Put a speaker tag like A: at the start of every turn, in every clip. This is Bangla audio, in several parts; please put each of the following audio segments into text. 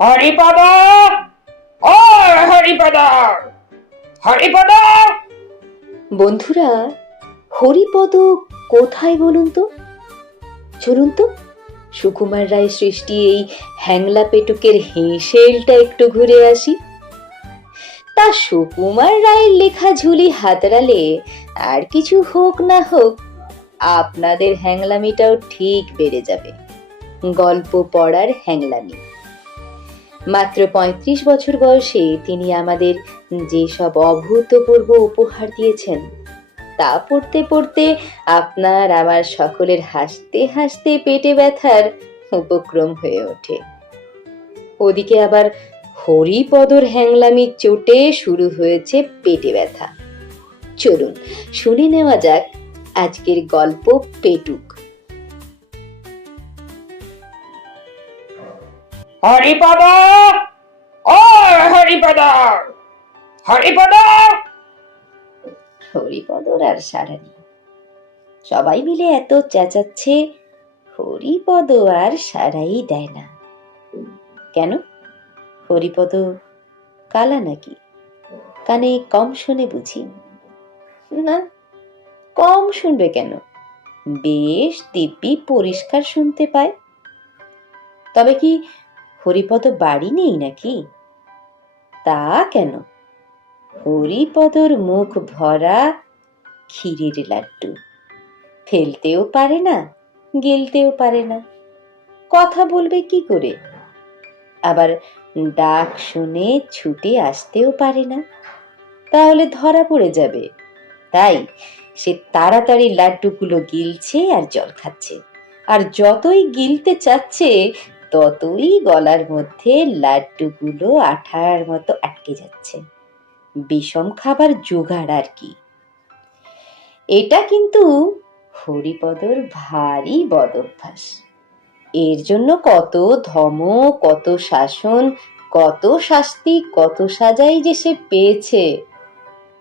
A: হরিপদ ও হরিপদ হরিপদ।
B: বন্ধুরা, হরিপদ কোথায় বলুন তো? চলুন তো, সুকুমার রায় সৃষ্টি এই হ্যাংলা পেটুকের হেঁসেলটা একটু ঘুরে আসি। তা সুকুমার রায়ের লেখা ঝুলি হাতড়ালে আর কিছু হোক না হোক, আপনাদের হ্যাংলামিটাও ঠিক বেড়ে যাবে। গল্প পড়ার হ্যাংলামি। মাত্র পঁয়ত্রিশ বছর বয়সে তিনি আমাদের যেসব অভূতপূর্ব উপহার দিয়েছেন, তা পড়তে পড়তে আপনার আমার সকলের হাসতে হাসতে পেটে ব্যথার উপক্রম হয়ে ওঠে। ওদিকে আবার হরিপদর হ্যাংলামির চোটে শুরু হয়েছে পেটে ব্যথা। চলুন, শুনে নেওয়া যাক আজকের গল্প পেটুক।
A: হরিপদ ও হরিপদ হরিপদ।
B: হরিপদর আর সারা নেই। সবাই মিলে এত চেঁচাচ্ছে, হরিপদ আর সারাই দেয় না। কেন? হরিপদ কালা নাকি? কানে কম শুনে বুঝি। না, কম শুনবে কেন? বেশ দিব্যি পরিষ্কার শুনতে পায়। তবে কি হরিপদ বাড়ি নেই নাকি? তা কেন? হরিপদর মুখ ভরা ক্ষীরের লাড্ডু। ফেলতেও পারে না, গেলতেও পারে না। কথা বলবে কি করে? আবার ডাক শুনে ছুটে আসতেও পারে না। তাহলে ধরা পড়ে যাবে। তাই সে তাড়াতাড়ি লাড্ডুগুলো গিলছে আর জল খাচ্ছে। আর যতই গিলতে চাচ্ছে ততই গলার মধ্যে লাড্ডুগুলো আঠার মতো আটকে যাচ্ছে। বিষম খাবার জোগাড় আর কি। এটা কিন্তু হরিপদর ভারী বদ অভ্যাস এর জন্য কত ধম কত শাসন, কত শাস্তি, কত সাজাই যে সে পেয়েছে,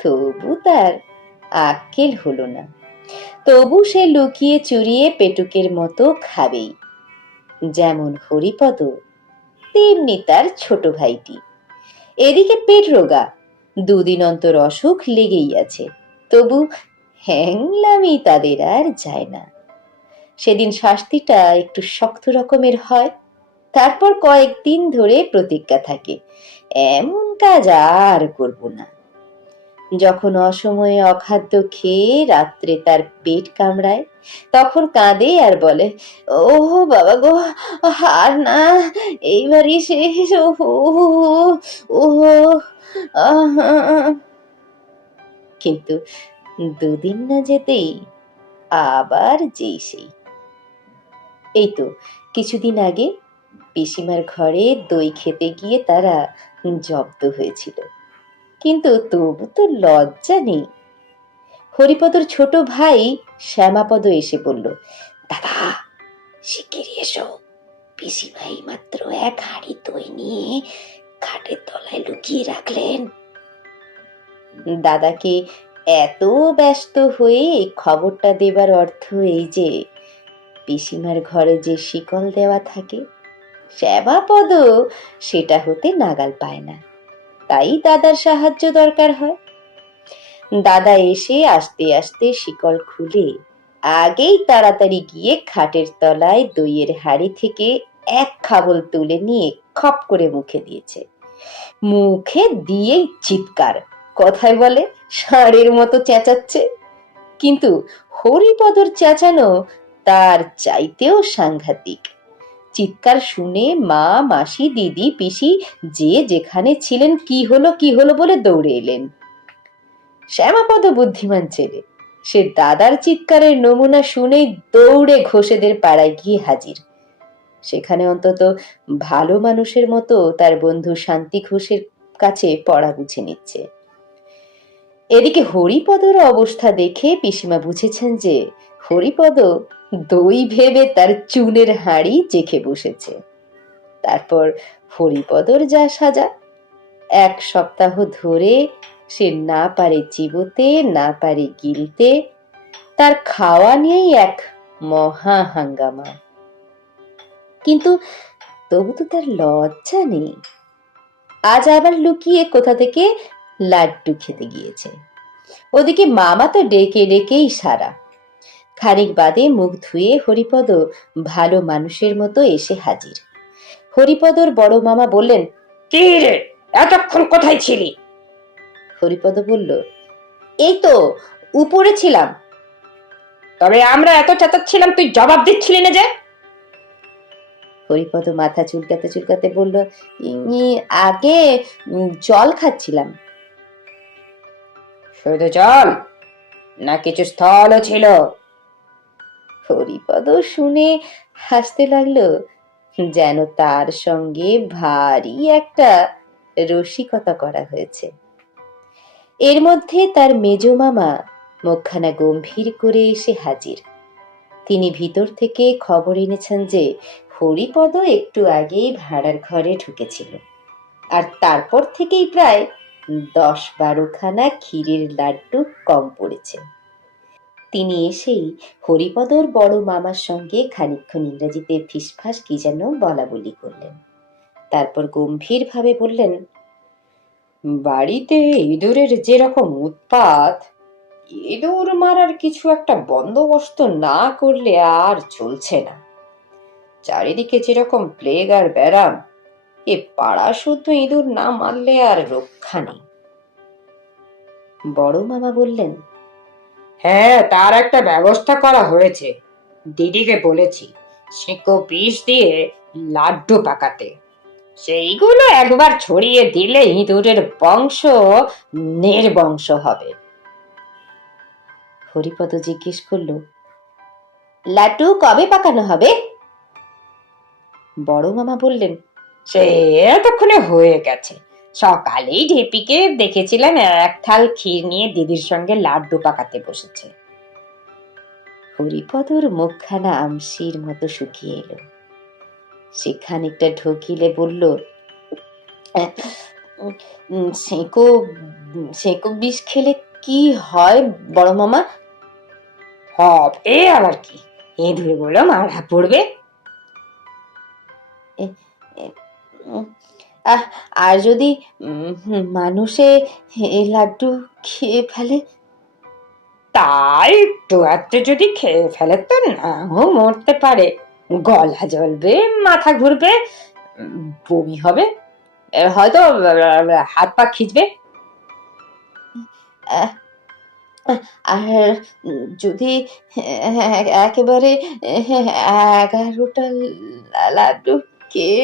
B: তবু তার আক্কেল হলো না। তবু সে লুকিয়ে চুরিয়ে পেটুকের মতো খাবেই। যেমন হরিপদ, তেমনি তার ছোট ভাইটি। এদিকে পেট রোগা দুদিন অন্তর অসুখ লেগেই আছে, তবু হ্যাংলামি তাদের আর যায় না। সেদিন শাস্তিটা একটু শক্ত রকমের হয়, তারপর কয়েকদিন ধরে প্রতিজ্ঞা থাকে এমন কাজ আর করব না। যখন অসময়ে অখাদ্য খেয়ে রাত্রে তার পেট কামড়ায়, তখন কাঁদে আর বলে ও বাবা গো, আর না, এইবারই শেষ ও ও। কিন্তু দুদিন না যেতেই আবার যেই সেই এই তো কিছুদিন আগে পিসিমার ঘরে দই খেতে গিয়ে তারা জব্দ হয়েছিল কিন্তু তবু তো লজ্জা নেই। হরিপদর ছোট ভাই শ্যামাপদ এসে বলল, দাদা, শিগগিরই এসো। পিসিমাই মাত্র এক হাড়ি দই নিয়ে খাটের তলায় লুকিয়ে রাখলেন। দাদাকে এত ব্যস্ত হয়ে এই খবরটা দেবার অর্থ এই যে, পিসিমার ঘরে যে শিকল দেওয়া থাকে শ্যামাপদ সেটা হতে নাগাল পায় না। তাই দাদার সাহায্য দরকার হয়। দাদা এসে আস্তে আস্তে শিকল খুলে, আগেই তাড়াতাড়ি গিয়ে খাটের তলায় দইয়ের হাড়ি থেকে এক খাবল তুলে নিয়ে খপ করে মুখে দিয়েছে। মুখে দিয়েই চিৎকার, কথায় বলে, ষাঁড়ের মতো চেঁচাচ্ছে। কিন্তু হরিপদর চেঁচানো তার চাইতেও সাংঘাতিক। চিৎকার শুনে মা, মাসি, দিদি, পিসি যে যেখানে ছিলেন কি হলো কি হলো বলে দৌড়ে এলেন। শ্যামাপদ বুদ্ধিমান ছেলে। সে দাদার চিৎকারের নমুনা শুনেই দৌড়ে ঘোষেদের পাড়ায় গিয়ে হাজির। সেখানে অন্তত ভালো মানুষের মতো তার বন্ধু শান্তি ঘোষের কাছে পড়া বুঝে নিচ্ছে। এদিকে হরিপদর অবস্থা দেখে পিসিমা বুঝেছেন যে হরিপদ দই ভেবে তার চুনের হাঁড়ি চেখে বসেছে। তারপর হরিপদর যা সাজা। এক সপ্তাহ ধরে সে না পারে চিবোতে, না পারে গিলতে। তার খাওয়া নিয়েই এক মহা হাঙ্গামা। কিন্তু তবু তো তার লজ্জা নেই। আজ আবার লুকিয়ে কোথা থেকে লাড্ডু খেতে গিয়েছে। ওদিকে মামা তো ডেকে ডেকেই সারা। খানিক বাদে মুখ ধুয়ে হরিপদ ভালো মানুষের মতো এসে হাজির। হরিপদর বড় মামা বললেন
A: কি রে এতক্ষণ কোথায় ছিলি?
B: হরিপদ বলল এই তো উপরে ছিলাম।
A: তবে আমরা এত চেঁচাচ্ছিলাম তুই জবাব দিচ্ছিলি না যে?
B: হরিপদ মাথা চুলকাতে চুলকাতে বলল "ই, আগে জল খাচ্ছিলাম।
A: শুধু জল? না কিছু স্থলও ছিল।
B: হরিপদ শুনে হাসতে লাগল, যেন তার সঙ্গে ভারী একটা রসিকতা করা হয়েছে। এর মধ্যে তার মেজ মামা মুখখানা গম্ভীর করে এসে হাজির। তিনি ভিতর থেকে খবর এনেছেন যে হরিপদ একটু আগেই ভাড়ার ঘরে ঢুকেছিল। আর তারপর থেকেই প্রায় দশ বারোখানা ক্ষীরের লাড্ডু কম পড়েছে। তিনি এসেই হরিপদর বড় মামার সঙ্গে খানিকক্ষণ ইংরেজিতে ফিসফাস কি যেন বলা বলি করলেন। তারপর গম্ভীরভাবে বললেন,
A: বাড়িতে ইঁদুরের যেরকম উৎপাত, ইঁদুর মারার কিছু একটা বন্দোবস্ত না করলে আর চলছে না। চারিদিকে যেরকম প্লেগ আর ব্যারাম, এ পাড়া শুদ্ধ ইঁদুর না মারলে আর রক্ষা নেই।
B: বড় মামা বললেন
A: হ্যাঁ তার একটা ব্যবস্থা করা হয়েছে। দিদিকে বলেছি সেঁকো পিস দিয়ে লাড্ডু পাকাতে। সেইগুলো একবার ছড়িয়ে দিলে ইঁদুরের বংশ নির্বংশ হবে।
B: হরিপদ জিজ্ঞেস করল, লাড্ডু কবে পাকানো হবে? বড় মামা বললেন,
A: সে এতক্ষণে হয়ে গেছে। সকালেই ঢেপিকে দেখেছিলেন এক থাল ক্ষীর নিয়ে দিদির সঙ্গে লাড্ডু পাকাতে বসেছে।
B: হরিপদর মুখখানা আমসির মতো শুকিয়ে এলো। সে খানিকটা ঢকিলে বলল সেঁকো সেঁকো বিষ খেলে কি হয় বড় মামা?
A: হবে আবার কি ইঁদুরগুলো মারা পড়বে।
B: আর যদি মানুষে এই লাড্ডু খেয়ে ফেলে?
A: তাই একটু একটু যদি খেয়ে ফেলে তো নাও মরতে পারে। গলা জ্বলবে মাথা ঘুরবে বমি হবে হয়তো হাত পা খিচবে।
B: আর যদি একেবারে এগারোটা লাড্ডু কে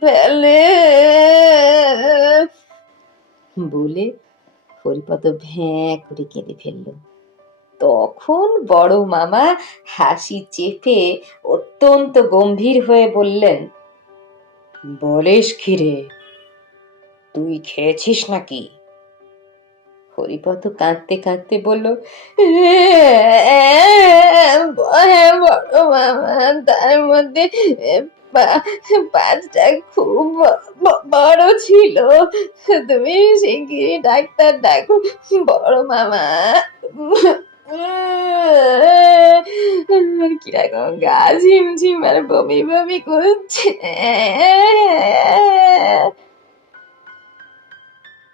B: ফেলে বলে হরিপদ ভ্যাঁ করে কেঁদে ফেলল। তখন বড় মামা হাসি চেপে অত্যন্ত গম্ভীর হয়ে বললেন,
A: বলিস খিরে তুই খেয়েছিস নাকি?
B: হরিপদ কাঁদতে কাঁদতে বলল হ্যাঁ বড় মামা তার মধ্যে পাঁচটা খুব বড় ছিল। তুমি শিগগিরই ডাক্তার ডাকো। বড় মামা আমার কীরকম গা ঝিমঝিম আর বমি বমি করছে।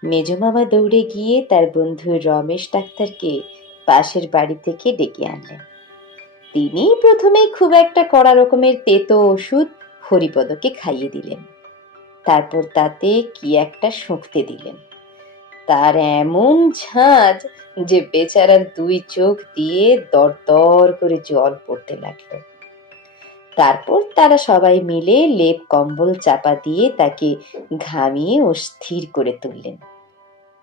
B: মেজ মামা দৌড়ে গিয়ে তার বন্ধু রমেশ ডাক্তারকে পাশের বাড়ি থেকে ডেকে আনলেন। তিনি প্রথমেই খুব একটা কড়া রকমের তেতো ওষুধ হরিপদকে খাইয়ে দিলেন। তারপর তাতে কি একটা শুঁকতে দিলেন। তার এমন ঝাঁজ যে বেচারার দুই চোখ দিয়ে দর দর করে জল পড়তে লাগল। তারপর তারা সবাই মিলে লেপ কম্বল চাপা দিয়ে তাকে ঘামিয়ে ও স্থির করে তুললেন।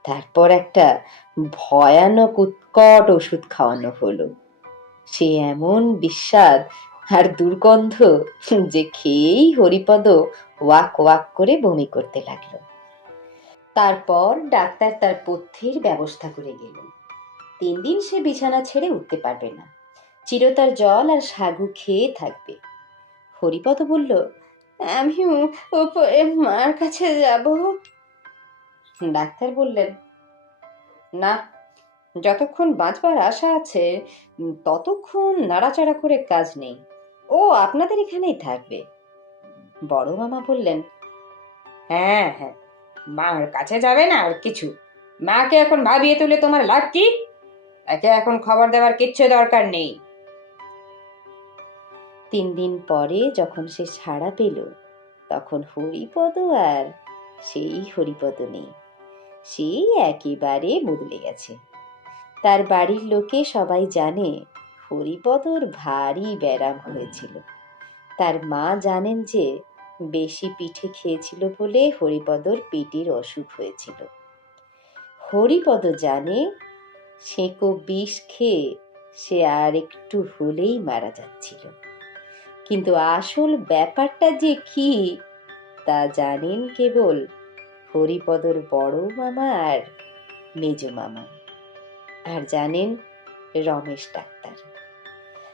B: তারপর একটা ভয়ানক উৎকট ওষুধ খাওয়ানো হলো। সে এমন বিস্বাদ আর দুর্গন্ধ যে খেয়েই হরিপদ ওয়াক ওয়াক করে বমি করতে লাগল। তারপর ডাক্তার তার পথ্যের ব্যবস্থা করে গেল তিন দিন সে বিছানা ছেড়ে উঠতে পারবে না। চিরতার জল আর সাগু খেয়ে থাকবে। হরিপদ বলল আমিও ওপরে মার কাছে যাব? ডাক্তার বললেন, না, যতক্ষণ বাঁচবার আশা আছে, ততক্ষণ নাড়াচাড়া করে কাজ নেই। ও আপনাদের এখানেই থাকবে। বড় মামা বললেন
A: হ্যাঁ হ্যাঁ মার কাছে যাবে না আর কিছু। মাকে এখন ভাবিয়ে তুলে তোমার লাভ কি? একে এখন খবর দেওয়ার কিচ্ছু দরকার নেই।
B: তিন দিন পরে যখন সে ছাড়া পেল, তখন হরিপদ আর সেই হরিপদ নেই। সেই একেবারে বদলে গেছে। তার বাড়ির লোকে সবাই জানে হরিপদর ভারী ব্যারাম হয়েছিল। তার মা জানেন যে বেশি পিঠে খেয়েছিল বলে হরিপদর পেটের অসুখ হয়েছিল। হরিপদ জানে সেঁকো বিষ খেয়ে সে আর একটু হলেই মারা যাচ্ছিল। কিন্তু আসল ব্যাপারটা যে কি, তা জানেন কেবল হরিপদর বড় মামা আর মেজ মামা। আর জানেন রমেশ ডাক্তার।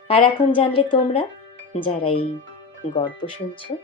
B: আর এখন জানলে তোমরা, যারা এই গল্প শুনছো